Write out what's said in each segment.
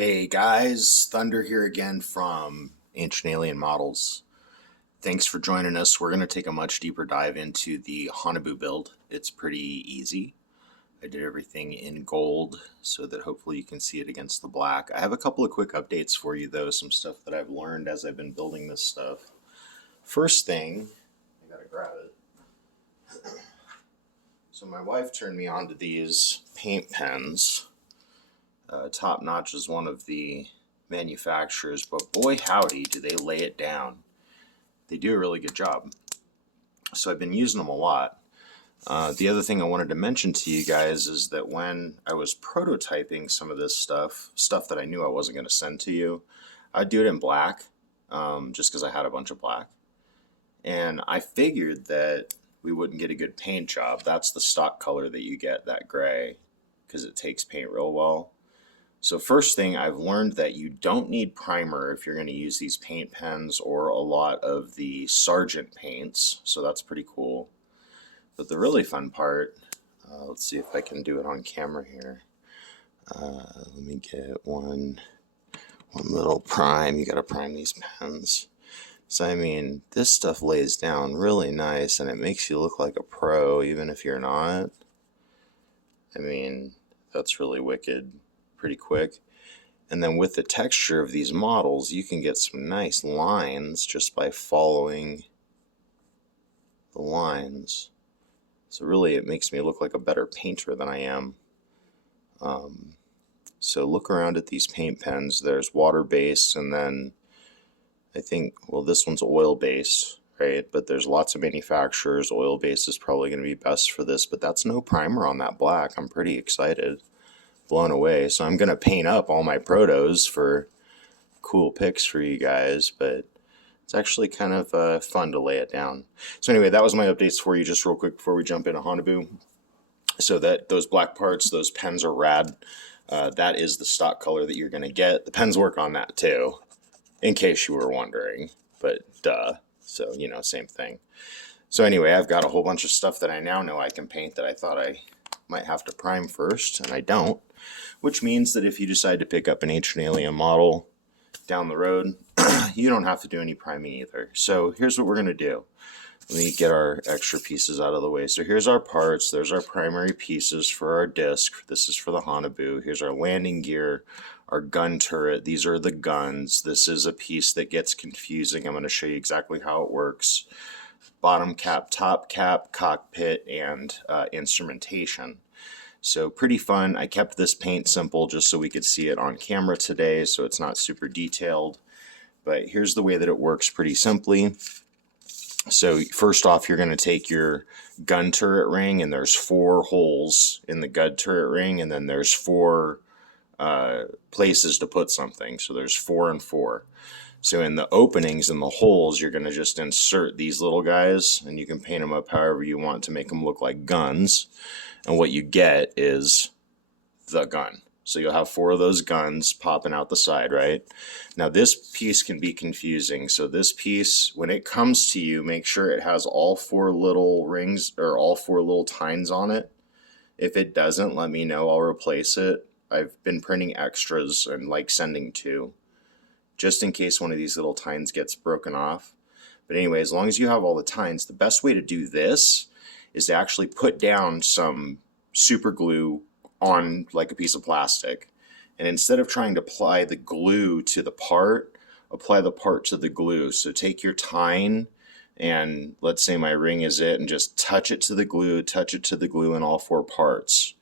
Hey guys, Thunder here again from Ancient Alien Models. Thanks for joining us. We're going to take a much deeper dive into the Haunebu build. It's pretty easy. I did everything in gold so that hopefully you can see it against the black. I have a couple of quick updates for you though, some stuff that I've learned as I've been building this stuff. First thing, I gotta grab it. So my wife turned me on to these paint pens. Top Notch is one of the manufacturers, but boy howdy do they lay it down. They do a really good job. So I've been using them a lot. The other thing I wanted to mention to you guys is that when I was prototyping some of this stuff that I knew I wasn't going to send to you, I'd do it in black, just because I had a bunch of black. And I figured that we wouldn't get a good paint job. That's the stock color that you get, that gray, because it takes paint real well. So first thing, I've learned that you don't need primer if you're going to use these paint pens or a lot of the Sargent paints. So that's pretty cool. But the really fun part, let's see if I can do it on camera here. Let me get one little prime. You got to prime these pens. So I mean, this stuff lays down really nice and it makes you look like a pro even if you're not. I mean, that's really wicked. Pretty quick. And then with the texture of these models, you can get some nice lines just by following the lines. So really it makes me look like a better painter than I am. So look around at these paint pens. There's water-based, and then I think, well, this one's oil-based, right? But there's lots of manufacturers. Oil-based is probably going to be best for this, but that's no primer on that black. I'm pretty excited. Blown away. So I'm going to paint up all my protos for cool pics for you guys, but it's actually kind of fun to lay it down. So anyway, that was my updates for you just real quick before we jump into Haunebu. So that those black parts, those pens are rad. That is the stock color that you're going to get. The pens work on that too, in case you were wondering, but duh. So, you know, same thing. So anyway, I've got a whole bunch of stuff that I now know I can paint that I thought I might have to prime first, and I don't. Which means that if you decide to pick up an Ancient Alien model down the road, you don't have to do any priming either. So here's what we're going to do. Let me get our extra pieces out of the way. So here's our parts. There's our primary pieces for our disc. This is for the Haunebu. Here's our landing gear, our gun turret. These are the guns. This is a piece that gets confusing. I'm going to show you exactly how it works. Bottom cap, top cap, cockpit, and instrumentation. So pretty fun. I kept this paint simple just so we could see it on camera today, so it's not super detailed. But here's the way that it works pretty simply. So first off, you're going to take your gun turret ring, and there's 4 holes in the gun turret ring, and then there's 4 places to put something. So there's 4 and 4. So in the openings and the holes, you're going to just insert these little guys, and you can paint them up however you want to make them look like guns. And what you get is the gun. So you'll have 4 of those guns popping out the side, right? Now this piece can be confusing. So this piece, when it comes to you, make sure it has all 4 little rings or all 4 little tines on it. If it doesn't, let me know. I'll replace it. I've been printing extras and like sending 2. Just in case one of these little tines gets broken off. But anyway, as long as you have all the tines, the best way to do this is to actually put down some super glue on like a piece of plastic. And instead of trying to apply the glue to the part, apply the part to the glue. So take your tine, and let's say my ring is it, and just touch it to the glue in all 4 parts.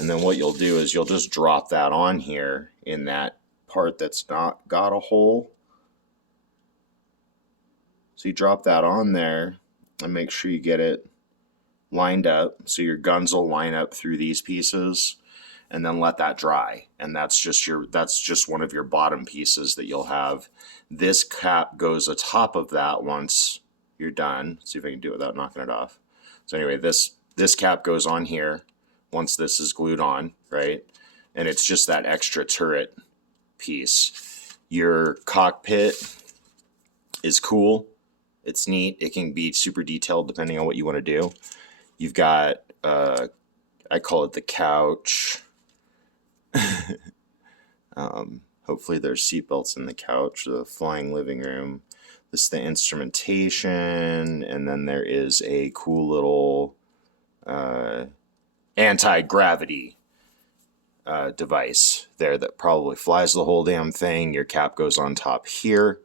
And then what you'll do is you'll just drop that on here in that part that's not got a hole. So you drop that on there and make sure you get it lined up so your guns will line up through these pieces, and then let that dry. And that's just one of your bottom pieces that you'll have. This cap goes atop of that once you're done. Let's see if I can do it without knocking it off. So anyway, this cap goes on here once this is glued on, right? And it's just that extra turret piece. Your cockpit is cool. It's neat. It can be super detailed depending on what you want to do. You've got, I call it the couch. Hopefully there's seatbelts in the couch, the flying living room. This is the instrumentation, and then there is a cool little anti-gravity device there that probably flies the whole damn thing. Your cap goes on top here,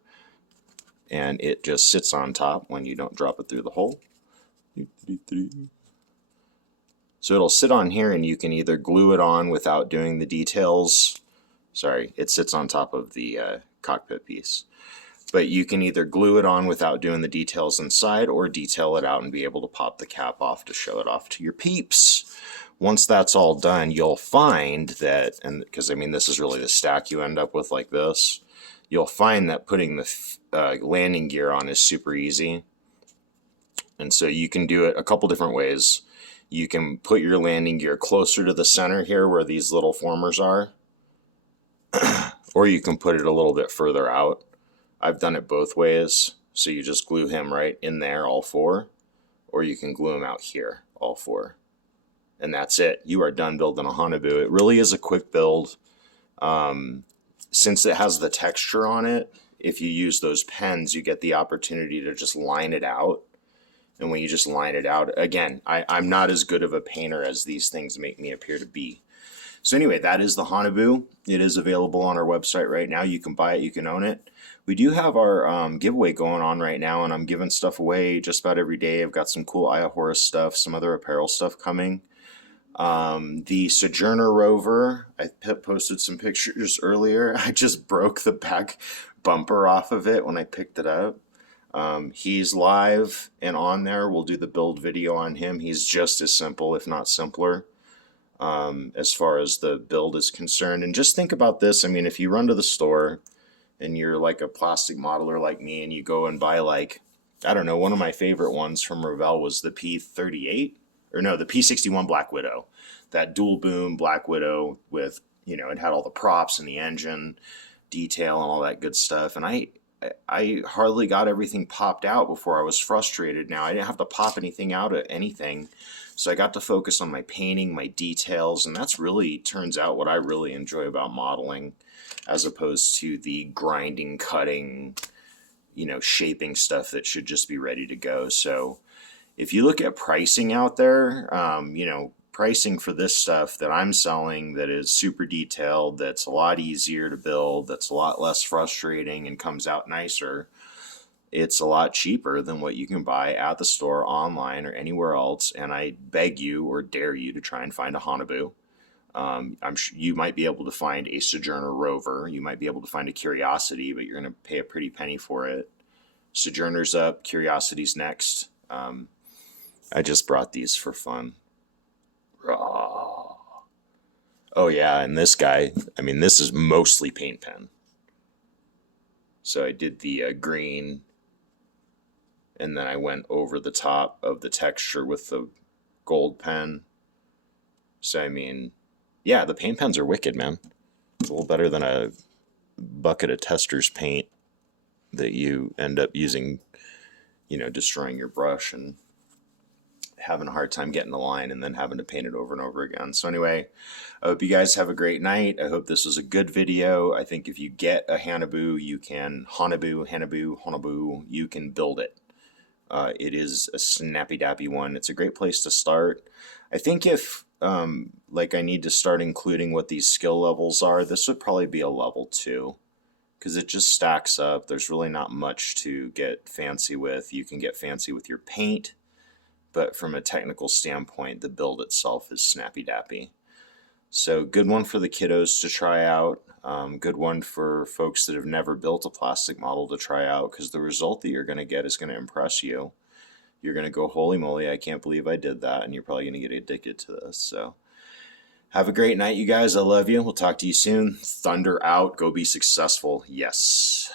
and it just sits on top when you don't drop it through the hole. So it'll sit on here, and you can either glue it on without doing the details. Sorry, it sits on top of the cockpit piece. But you can either glue it on without doing the details inside, or detail it out and be able to pop the cap off to show it off to your peeps. Once that's all done, you'll find that, and because I mean this is really the stack you end up with like this, you'll find that putting the landing gear on is super easy. And so you can do it a couple different ways. You can put your landing gear closer to the center here where these little formers are, or you can put it a little bit further out. I've done it both ways. So you just glue him right in there, all four, or you can glue him out here, all four. And that's it. You are done building a Haunebu. It really is a quick build. Since it has the texture on it, if you use those pens, you get the opportunity to just line it out. And when you just line it out, again, I'm not as good of a painter as these things make me appear to be. So anyway, that is the Haunebu. It is available on our website right now. You can buy it, you can own it. We do have our giveaway going on right now, and I'm giving stuff away just about every day. I've got some cool Horus stuff, some other apparel stuff coming. The Sojourner rover, I posted some pictures earlier. I just broke the back bumper off of it when I picked it up. He's live and on there. We'll do the build video on him. He's just as simple, if not simpler, as far as the build is concerned. And just think about this. I mean, if you run to the store and you're like a plastic modeler like me and you go and buy like, I don't know, one of my favorite ones from Revell was the P38, or no, the P61 Black Widow, that dual boom Black Widow with, you know, it had all the props and the engine detail and all that good stuff. And I hardly got everything popped out before I was frustrated. Now I didn't have to pop anything out of anything. So I got to focus on my painting, my details, and that's really, turns out, what I really enjoy about modeling, as opposed to the grinding, cutting, you know, shaping stuff that should just be ready to go. So if you look at pricing out there, you know, pricing for this stuff that I'm selling that is super detailed, that's a lot easier to build, that's a lot less frustrating and comes out nicer, it's a lot cheaper than what you can buy at the store, online, or anywhere else. And I beg you or dare you to try and find a Haunebu. I'm sure you might be able to find a Sojourner rover. You might be able to find a Curiosity, but you're going to pay a pretty penny for it. Sojourner's up, Curiosity's next. I just brought these for fun. Oh yeah, and this guy, I mean, this is mostly paint pen. So I did the green, and then I went over the top of the texture with the gold pen. So I mean, yeah, the paint pens are wicked, man. It's a little better than a bucket of Tester's paint that you end up using, you know, destroying your brush and having a hard time getting the line and then having to paint it over and over again. So anyway, I hope you guys have a great night. I hope this was a good video. I think if you get a Haunebu, you can, Haunebu, you can build it. It is a snappy dappy one. It's a great place to start. I think if like I need to start including what these skill levels are, this would probably be a level 2, because it just stacks up. There's really not much to get fancy with. You can get fancy with your paint, but from a technical standpoint, the build itself is snappy dappy. So good one for the kiddos to try out. Good one for folks that have never built a plastic model to try out, because the result that you're going to get is going to impress you. You're going to go, holy moly, I can't believe I did that, and you're probably going to get addicted to this. So have a great night, you guys. I love you. We'll talk to you soon. Thunder out. Go be successful. Yes.